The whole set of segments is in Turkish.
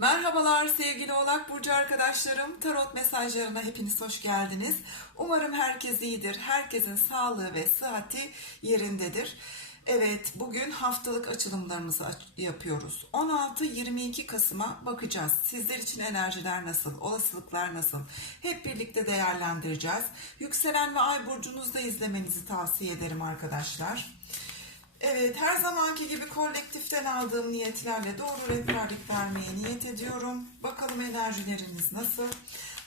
Merhabalar sevgili Oğlak Burcu arkadaşlarım. Tarot mesajlarına hepiniz hoş geldiniz. Umarım herkes iyidir. Herkesin sağlığı ve sıhhati yerindedir. Evet, bugün haftalık açılımlarımızı aç- yapıyoruz. 16-22 Kasım'a bakacağız. Sizler için enerjiler nasıl, olasılıklar nasıl? Hep birlikte değerlendireceğiz. Yükselen ve ay burcunuzda izlemenizi tavsiye ederim arkadaşlar. Evet, her zamanki gibi kolektiften aldığım niyetlerle doğru rehberlik vermeye niyet ediyorum. Bakalım enerjileriniz nasıl?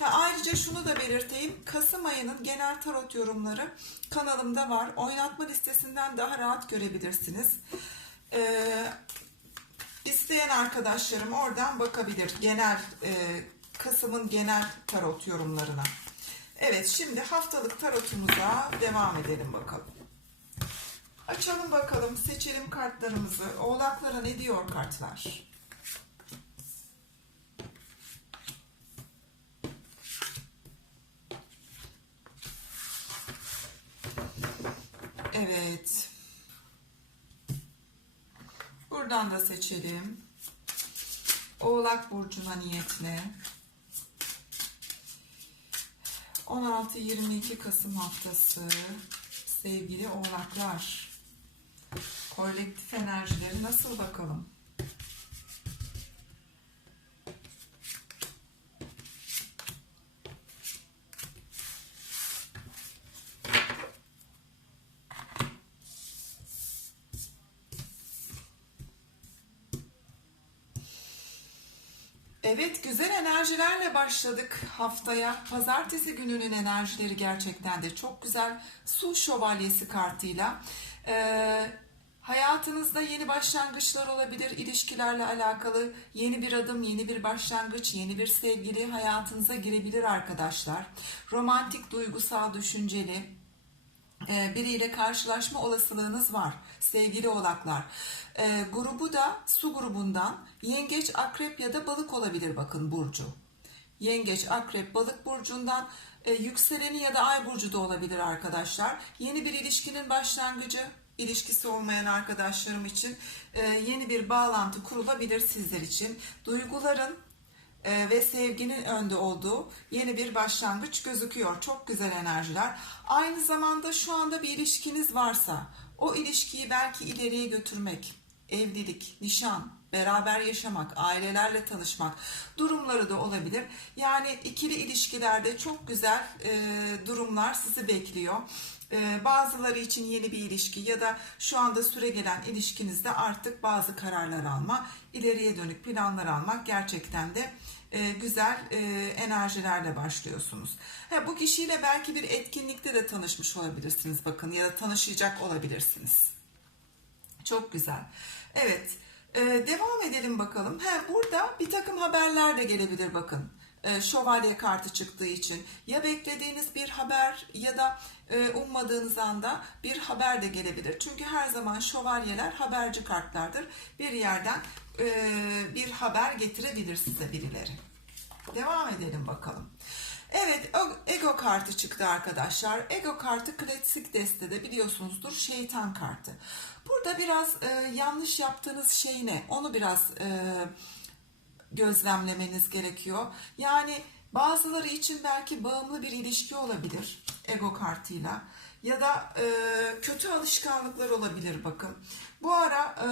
Ve ayrıca şunu da belirteyim. Kasım ayının genel tarot yorumları kanalımda var. Oynatma listesinden daha rahat görebilirsiniz. Ee, isteyen arkadaşlarım oradan bakabilir. Genel e, Kasım'ın genel tarot yorumlarına. Evet, şimdi haftalık tarotumuza devam edelim bakalım. Açalım bakalım, seçelim kartlarımızı. Oğlaklara ne diyor kartlar? Evet. Buradan da seçelim. Oğlak burcuna niyetine. 16-22 Kasım haftası sevgili oğlaklar. Kolektif enerjileri nasıl bakalım? Evet, güzel enerjilerle başladık haftaya. Pazartesi gününün enerjileri gerçekten de çok güzel. Su şövalyesi kartıyla. Ee, hayatınızda yeni başlangıçlar olabilir. ilişkilerle alakalı yeni bir adım, yeni bir başlangıç, yeni bir sevgili hayatınıza girebilir arkadaşlar. Romantik, duygusal, düşünceli, e, biriyle karşılaşma olasılığınız var sevgili oğlaklar. E, grubu da su grubundan yengeç, akrep ya da balık olabilir bakın burcu. Yengeç, akrep, balık burcundan e, yükseleni ya da ay burcu da olabilir arkadaşlar. Yeni bir ilişkinin başlangıcı, ilişkisi olmayan arkadaşlarım için e, yeni bir bağlantı kurulabilir sizler için. Duyguların e, ve sevginin önde olduğu yeni bir başlangıç gözüküyor. Çok güzel enerjiler. Aynı zamanda şu anda bir ilişkiniz varsa o ilişkiyi belki ileriye götürmek, evlilik, nişan, beraber yaşamak, ailelerle tanışmak durumları da olabilir. Yani ikili ilişkilerde çok güzel e, durumlar sizi bekliyor. Ee, bazıları için yeni bir ilişki ya da şu anda süre gelen ilişkinizde artık bazı kararlar alma, ileriye dönük planlar almak gerçekten de e, güzel e, enerjilerle başlıyorsunuz. Ha, bu kişiyle belki bir etkinlikte de tanışmış olabilirsiniz bakın ya da tanışacak olabilirsiniz. Çok güzel. Evet. e, devam edelim bakalım. He, burada bir takım haberler de gelebilir bakın. E, şövalye kartı çıktığı için. Ya beklediğiniz bir haber ya da e, ummadığınız anda bir haber de gelebilir. Çünkü her zaman şövalyeler haberci kartlardır. Bir yerden e, bir haber getirebilir size birileri. Devam edelim bakalım. Evet, ego kartı çıktı arkadaşlar. Ego kartı klasik destede biliyorsunuzdur şeytan kartı. Burada biraz e, yanlış yaptığınız şey ne? Onu biraz e, gözlemlemeniz gerekiyor. Yani bazıları için belki bağımlı bir ilişki olabilir ego kartıyla ya da e, kötü alışkanlıklar olabilir bakın. Bu ara e,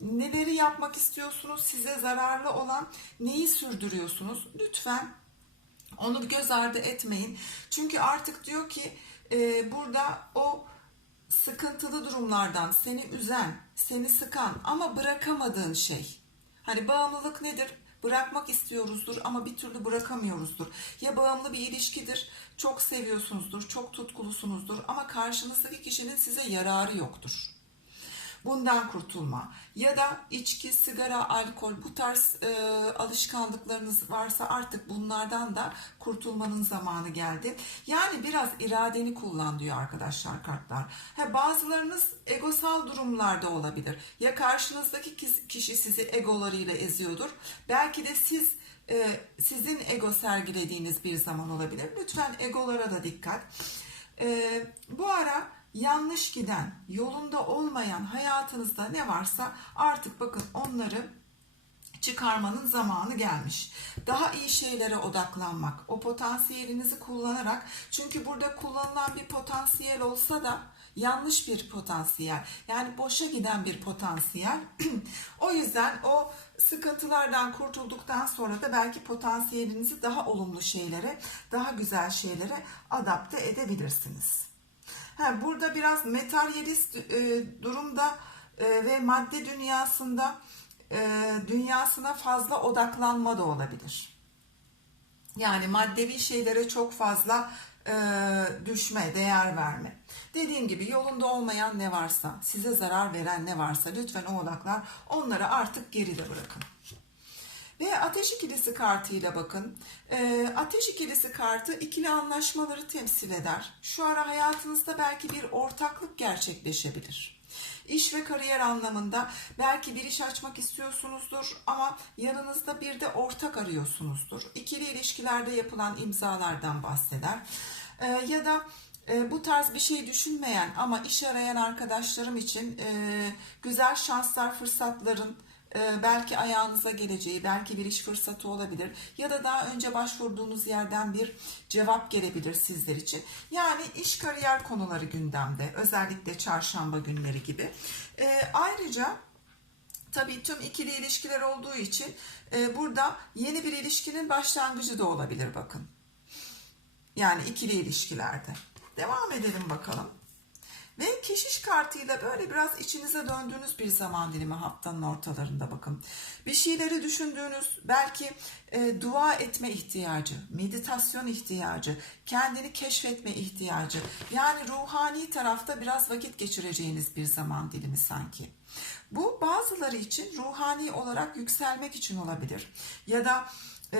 neleri yapmak istiyorsunuz? Size zararlı olan neyi sürdürüyorsunuz? Lütfen onu göz ardı etmeyin. Çünkü artık diyor ki e, burada o sıkıntılı durumlardan seni üzen, seni sıkan ama bırakamadığın şey. Hani bağımlılık nedir? Bırakmak istiyoruzdur ama bir türlü bırakamıyoruzdur. Ya bağımlı bir ilişkidir, çok seviyorsunuzdur, çok tutkulusunuzdur ama karşınızdaki kişinin size yararı yoktur bundan kurtulma ya da içki, sigara, alkol bu tarz e, alışkanlıklarınız varsa artık bunlardan da kurtulmanın zamanı geldi. Yani biraz iradeni kullan diyor arkadaşlar kartlar. Ha, bazılarınız egosal durumlarda olabilir. Ya karşınızdaki kişi sizi egolarıyla eziyordur. Belki de siz e, sizin ego sergilediğiniz bir zaman olabilir. Lütfen egolara da dikkat. E, bu ara yanlış giden, yolunda olmayan hayatınızda ne varsa artık bakın onları çıkarmanın zamanı gelmiş. Daha iyi şeylere odaklanmak, o potansiyelinizi kullanarak çünkü burada kullanılan bir potansiyel olsa da yanlış bir potansiyel. Yani boşa giden bir potansiyel. o yüzden o sıkıntılardan kurtulduktan sonra da belki potansiyelinizi daha olumlu şeylere, daha güzel şeylere adapte edebilirsiniz. Ha, burada biraz materyalist e, durumda e, ve madde dünyasında e, dünyasına fazla odaklanma da olabilir. Yani maddevi şeylere çok fazla e, düşme, değer verme. Dediğim gibi yolunda olmayan ne varsa, size zarar veren ne varsa lütfen o odaklar onları artık geride bırakın. Ve ateş ikilisi kartıyla bakın. E, ateş ikilisi kartı ikili anlaşmaları temsil eder. Şu ara hayatınızda belki bir ortaklık gerçekleşebilir. İş ve kariyer anlamında belki bir iş açmak istiyorsunuzdur ama yanınızda bir de ortak arıyorsunuzdur. İkili ilişkilerde yapılan imzalardan bahseder. E, ya da e, bu tarz bir şey düşünmeyen ama iş arayan arkadaşlarım için e, güzel şanslar, fırsatların belki ayağınıza geleceği, belki bir iş fırsatı olabilir ya da daha önce başvurduğunuz yerden bir cevap gelebilir sizler için. Yani iş kariyer konuları gündemde, özellikle çarşamba günleri gibi. E, ayrıca Tabii tüm ikili ilişkiler olduğu için e, burada yeni bir ilişkinin başlangıcı da olabilir bakın. Yani ikili ilişkilerde. Devam edelim bakalım. Ve keşiş kartıyla böyle biraz içinize döndüğünüz bir zaman dilimi haftanın ortalarında bakın. Bir şeyleri düşündüğünüz, belki e, dua etme ihtiyacı, meditasyon ihtiyacı, kendini keşfetme ihtiyacı. Yani ruhani tarafta biraz vakit geçireceğiniz bir zaman dilimi sanki. Bu bazıları için ruhani olarak yükselmek için olabilir. Ya da e,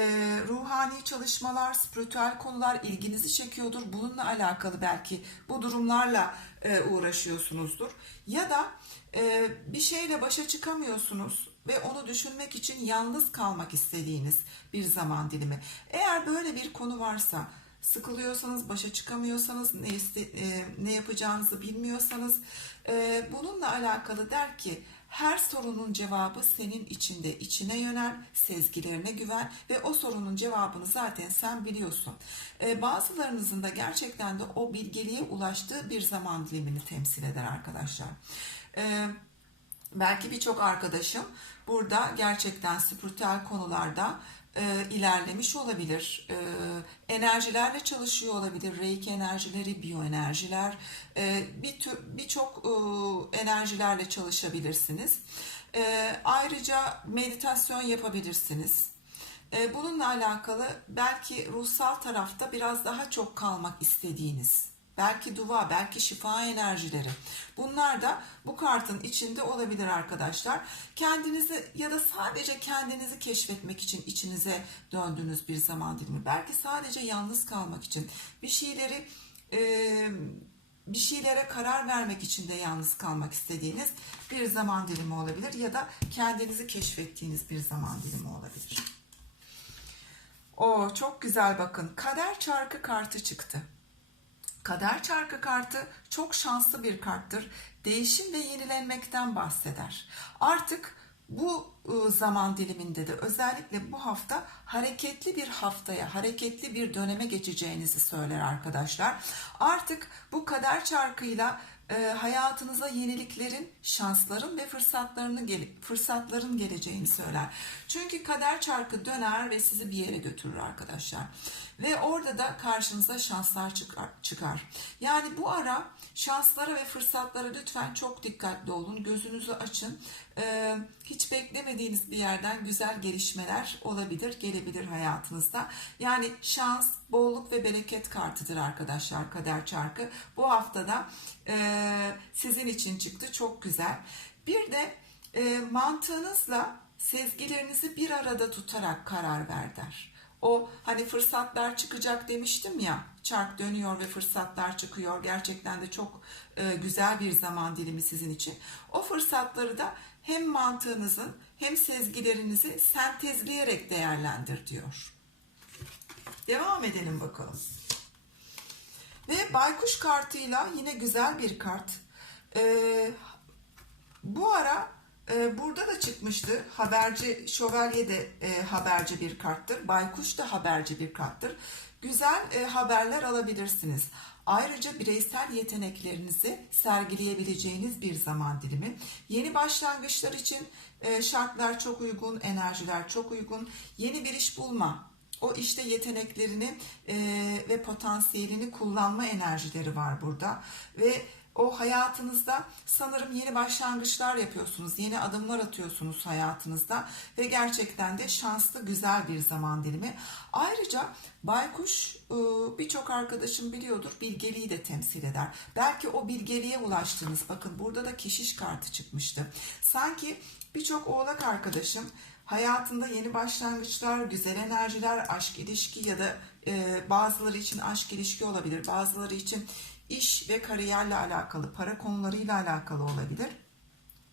ruhani çalışmalar, spiritüel konular ilginizi çekiyordur. Bununla alakalı belki bu durumlarla e, uğraşıyorsunuzdur. Ya da e, bir şeyle başa çıkamıyorsunuz ve onu düşünmek için yalnız kalmak istediğiniz bir zaman dilimi. Eğer böyle bir konu varsa, sıkılıyorsanız, başa çıkamıyorsanız, ne, iste, e, ne yapacağınızı bilmiyorsanız, e, bununla alakalı der ki, her sorunun cevabı senin içinde. İçine yönel, sezgilerine güven ve o sorunun cevabını zaten sen biliyorsun. Ee, bazılarınızın da gerçekten de o bilgeliğe ulaştığı bir zaman dilimini temsil eder arkadaşlar. Ee, belki birçok arkadaşım burada gerçekten spiritüel konularda e, ilerlemiş olabilir. E, enerjilerle çalışıyor olabilir. Reiki enerjileri, biyoenerjiler, e, bir birçok e, enerjilerle çalışabilirsiniz. E, ayrıca meditasyon yapabilirsiniz. E, bununla alakalı belki ruhsal tarafta biraz daha çok kalmak istediğiniz belki dua, belki şifa enerjileri. Bunlar da bu kartın içinde olabilir arkadaşlar. Kendinizi ya da sadece kendinizi keşfetmek için içinize döndüğünüz bir zaman dilimi. Belki sadece yalnız kalmak için bir şeyleri e, bir şeylere karar vermek için de yalnız kalmak istediğiniz bir zaman dilimi olabilir ya da kendinizi keşfettiğiniz bir zaman dilimi olabilir. O çok güzel bakın. Kader çarkı kartı çıktı. Kader çarkı kartı çok şanslı bir karttır. Değişim ve yenilenmekten bahseder. Artık bu ıı, zaman diliminde de özellikle bu hafta hareketli bir haftaya, hareketli bir döneme geçeceğinizi söyler arkadaşlar. Artık bu kader çarkıyla e, hayatınıza yeniliklerin, şansların ve fırsatlarını fırsatların geleceğini söyler. Çünkü kader çarkı döner ve sizi bir yere götürür arkadaşlar. Ve orada da karşınıza şanslar çıkar. Yani bu ara şanslara ve fırsatlara lütfen çok dikkatli olun. Gözünüzü açın. Ee, hiç beklemediğiniz bir yerden güzel gelişmeler olabilir, gelebilir hayatınızda. Yani şans, bolluk ve bereket kartıdır arkadaşlar kader çarkı. Bu haftada e, sizin için çıktı. Çok güzel. Bir de e, mantığınızla sezgilerinizi bir arada tutarak karar ver der. O hani fırsatlar çıkacak demiştim ya. Çark dönüyor ve fırsatlar çıkıyor. Gerçekten de çok e, güzel bir zaman dilimi sizin için. O fırsatları da hem mantığınızın hem sezgilerinizi sentezleyerek değerlendir diyor. Devam edelim bakalım. Ve baykuş kartıyla yine güzel bir kart. Ee, bu ara burada da çıkmıştı. Haberci, şövalye de e, haberci bir karttır. Baykuş da haberci bir karttır. Güzel e, haberler alabilirsiniz. Ayrıca bireysel yeteneklerinizi sergileyebileceğiniz bir zaman dilimi. Yeni başlangıçlar için e, şartlar çok uygun, enerjiler çok uygun. Yeni bir iş bulma, o işte yeteneklerini ve potansiyelini kullanma enerjileri var burada ve o hayatınızda sanırım yeni başlangıçlar yapıyorsunuz, yeni adımlar atıyorsunuz hayatınızda ve gerçekten de şanslı güzel bir zaman dilimi. Ayrıca baykuş e, birçok arkadaşım biliyordur bilgeliği de temsil eder. Belki o bilgeliğe ulaştığınız bakın burada da keşiş kartı çıkmıştı. Sanki birçok oğlak arkadaşım hayatında yeni başlangıçlar, güzel enerjiler, aşk ilişki ya da e, bazıları için aşk ilişki olabilir, bazıları için iş ve kariyerle alakalı, para konularıyla alakalı olabilir.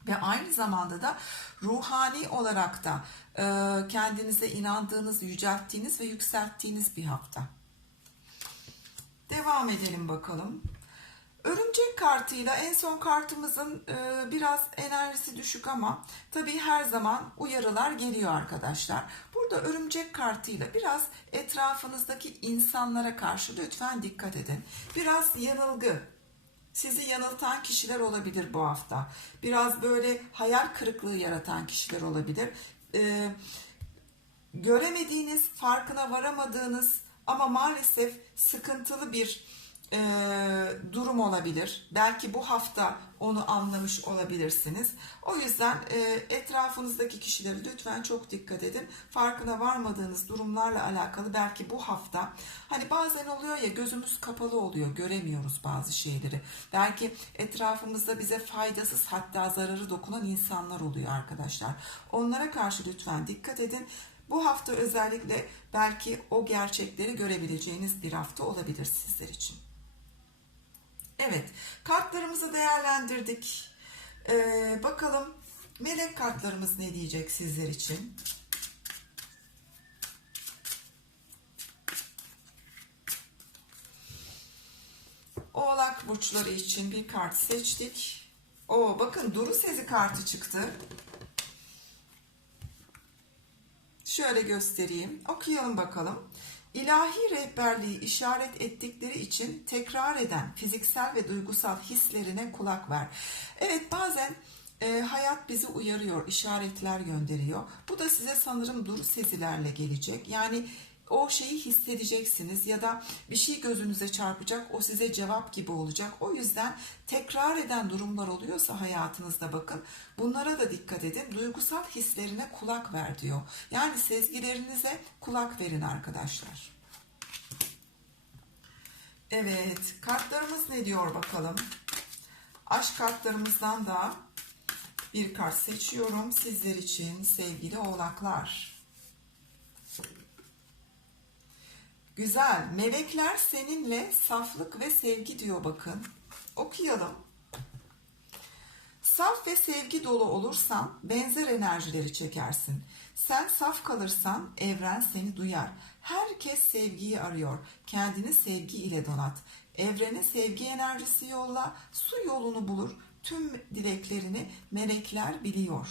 Ve aynı zamanda da ruhani olarak da e, kendinize inandığınız, yücelttiğiniz ve yükselttiğiniz bir hafta. Devam edelim bakalım. Örümcek kartıyla en son kartımızın e, biraz enerjisi düşük ama tabii her zaman uyarılar geliyor arkadaşlar. Burada örümcek kartıyla biraz etrafınızdaki insanlara karşı lütfen dikkat edin. Biraz yanılgı, sizi yanıltan kişiler olabilir bu hafta. Biraz böyle hayal kırıklığı yaratan kişiler olabilir. Ee, göremediğiniz, farkına varamadığınız ama maalesef sıkıntılı bir e, durum olabilir. Belki bu hafta onu anlamış olabilirsiniz. O yüzden e, etrafınızdaki kişilere lütfen çok dikkat edin. Farkına varmadığınız durumlarla alakalı belki bu hafta hani bazen oluyor ya gözümüz kapalı oluyor göremiyoruz bazı şeyleri. Belki etrafımızda bize faydasız hatta zararı dokunan insanlar oluyor arkadaşlar. Onlara karşı lütfen dikkat edin. Bu hafta özellikle belki o gerçekleri görebileceğiniz bir hafta olabilir sizler için. Evet, kartlarımızı değerlendirdik. Ee, bakalım melek kartlarımız ne diyecek sizler için? Oğlak burçları için bir kart seçtik. Oo, bakın duru sezi kartı çıktı. Şöyle göstereyim. Okuyalım bakalım. İlahi rehberliği işaret ettikleri için tekrar eden fiziksel ve duygusal hislerine kulak ver. Evet bazen e, hayat bizi uyarıyor, işaretler gönderiyor. Bu da size sanırım duru sezilerle gelecek. Yani o şeyi hissedeceksiniz ya da bir şey gözünüze çarpacak o size cevap gibi olacak. O yüzden tekrar eden durumlar oluyorsa hayatınızda bakın bunlara da dikkat edin. Duygusal hislerine kulak ver diyor. Yani sezgilerinize kulak verin arkadaşlar. Evet kartlarımız ne diyor bakalım. Aşk kartlarımızdan da bir kart seçiyorum sizler için sevgili oğlaklar. Güzel. Melekler seninle saflık ve sevgi diyor bakın. Okuyalım. Saf ve sevgi dolu olursan benzer enerjileri çekersin. Sen saf kalırsan evren seni duyar. Herkes sevgiyi arıyor. Kendini sevgi ile donat. Evrene sevgi enerjisi yolla. Su yolunu bulur. Tüm dileklerini melekler biliyor.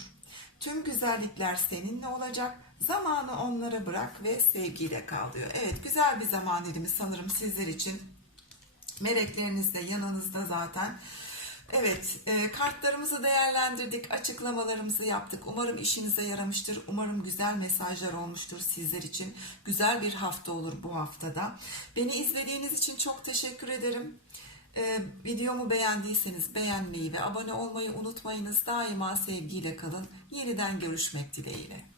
Tüm güzellikler seninle olacak. Zamanı onlara bırak ve sevgiyle kal diyor. Evet güzel bir zaman dilimi sanırım sizler için. Melekleriniz de yanınızda zaten. Evet, e, kartlarımızı değerlendirdik, açıklamalarımızı yaptık. Umarım işinize yaramıştır. Umarım güzel mesajlar olmuştur sizler için. Güzel bir hafta olur bu haftada. Beni izlediğiniz için çok teşekkür ederim. E, videomu beğendiyseniz beğenmeyi ve abone olmayı unutmayınız. Daima sevgiyle kalın. Yeniden görüşmek dileğiyle.